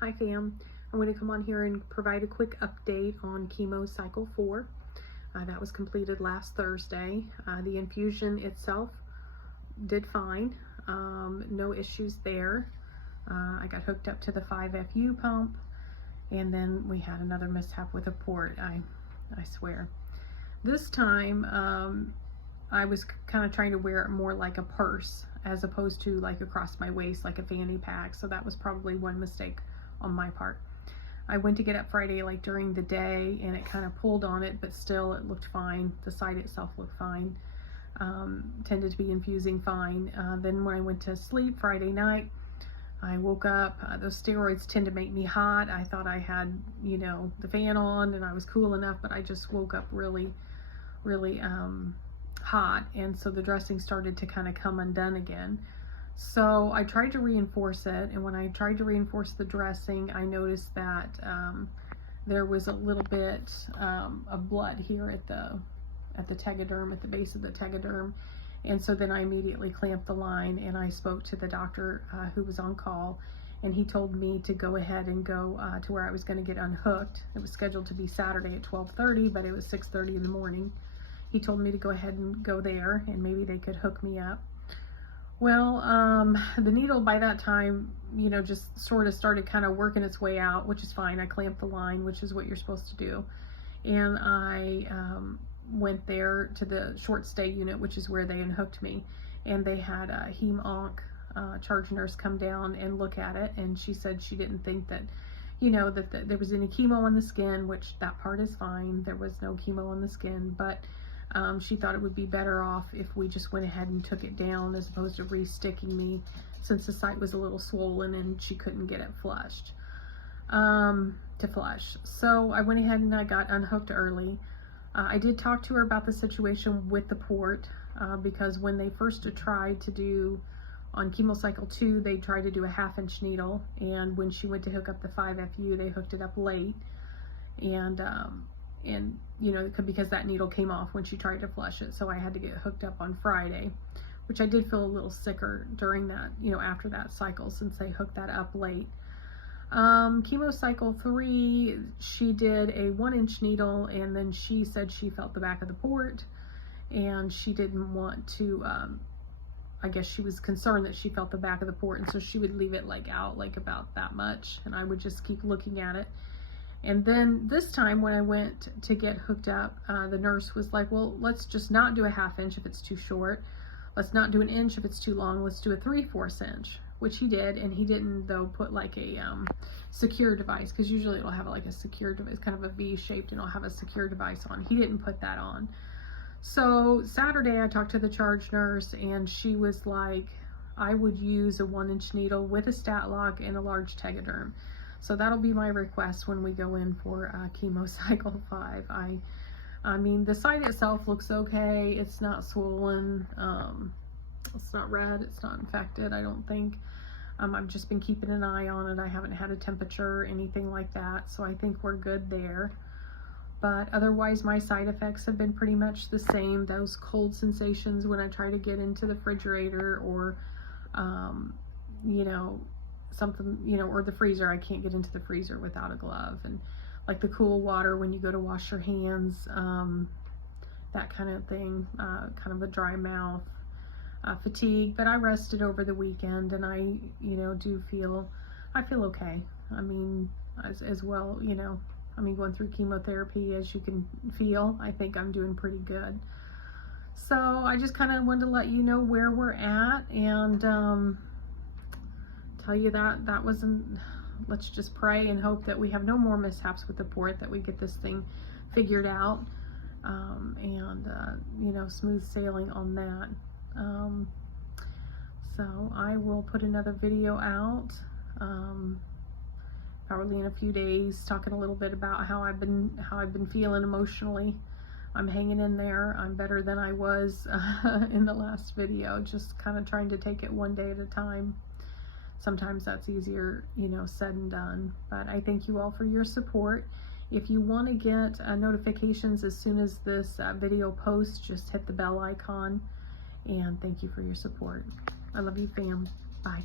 Hi fam, I'm going to come on here and provide a quick update on chemo cycle 4. That was completed last Thursday. The infusion itself did fine, no issues there. I got hooked up to the 5FU pump, and then we had another mishap with a port, I swear. This time I was kind of trying to wear it more like a purse as opposed to like across my waist like a fanny pack, so that was probably one mistake on my part. I went to get up Friday like during the day and it kind of pulled on it, but still it looked fine. The site itself looked fine. Tended to be infusing fine. Then when I went to sleep Friday night, I woke up. Those steroids tend to make me hot. I thought I had, you know, the fan on and I was cool enough, but I just woke up really hot, and so the dressing started to kind of come undone again. So I tried to reinforce it, and when I tried to reinforce the dressing, I noticed that there was a little bit of blood here at the tegaderm, at the base of the tegaderm. And so then I immediately clamped the line, and I spoke to the doctor who was on call, and he told me to go ahead and go to where I was going to get unhooked. It was scheduled to be Saturday at 12:30, but it was 6:30 in the morning. He told me to go ahead and go there, and maybe they could hook me up. Well, the needle by that time, you know, just sort of started kind of working its way out, which is fine. I clamped the line, which is what you're supposed to do. And I went there to the short stay unit, which is where they unhooked me. And they had a heme-onc charge nurse come down and look at it. And she said she didn't think that, you know, that there was any chemo on the skin, which that part is fine. There was no chemo on the skin, but she thought it would be better off if we just went ahead and took it down as opposed to re-sticking me, since the site was a little swollen and she couldn't get it flushed to flush. So I went ahead and I got unhooked early. I did talk to her about the situation with the port because when they first tried to do on chemo cycle 2, they tried to do a 1/2-inch needle, and when she went to hook up the 5FU, they hooked it up late, and you know, because that needle came off when she tried to flush it, so I had to get hooked up on Friday, which I did feel a little sicker during that, you know, after that cycle, since they hooked that up late. Chemo cycle 3, she did a 1-inch needle, and then she said she felt the back of the port, and she didn't want to, I guess she was concerned that she felt the back of the port, and so she would leave it like out like about that much, and I would just keep looking at it. And then this time when I went to get hooked up, the nurse was like, well, let's just not do a 1/2 inch if it's too short. Let's not do an inch if it's too long. Let's do a 3/4 inch, which he did. And he didn't, though, put like a secure device, because usually it'll have like a secure device, kind of a V-shaped, and it'll have a secure device on. He didn't put that on. So Saturday I talked to the charge nurse, and she was like, I would use a 1-inch needle with a stat lock and a large tegaderm. So that'll be my request when we go in for chemo cycle 5. I mean, the site itself looks okay. It's not swollen. It's not red. It's not infected, I don't think. I've just been keeping an eye on it. I haven't had a temperature or anything like that, so I think we're good there. But otherwise, my side effects have been pretty much the same. Those cold sensations when I try to get into the refrigerator, or, you know, something, you know, or the freezer. I can't get into the freezer without a glove. And like the cool water when you go to wash your hands, that kind of thing, kind of a dry mouth, fatigue. But I rested over the weekend, and I, you know, I feel okay. I mean, as well, you know, I mean, going through chemotherapy, as you can feel, I think I'm doing pretty good. So I just kind of wanted to let you know where we're at, and tell you that wasn't, let's just pray and hope that we have no more mishaps with the port, that we get this thing figured out, and you know, smooth sailing on that. So I will put another video out probably in a few days, talking a little bit about how I've been feeling emotionally. I'm hanging in there. I'm better than I was in the last video, just kind of trying to take it one day at a time. Sometimes that's easier, you know, said and done. But I thank you all for your support. If you want to get notifications as soon as this video posts, just hit the bell icon. And thank you for your support. I love you, fam. Bye.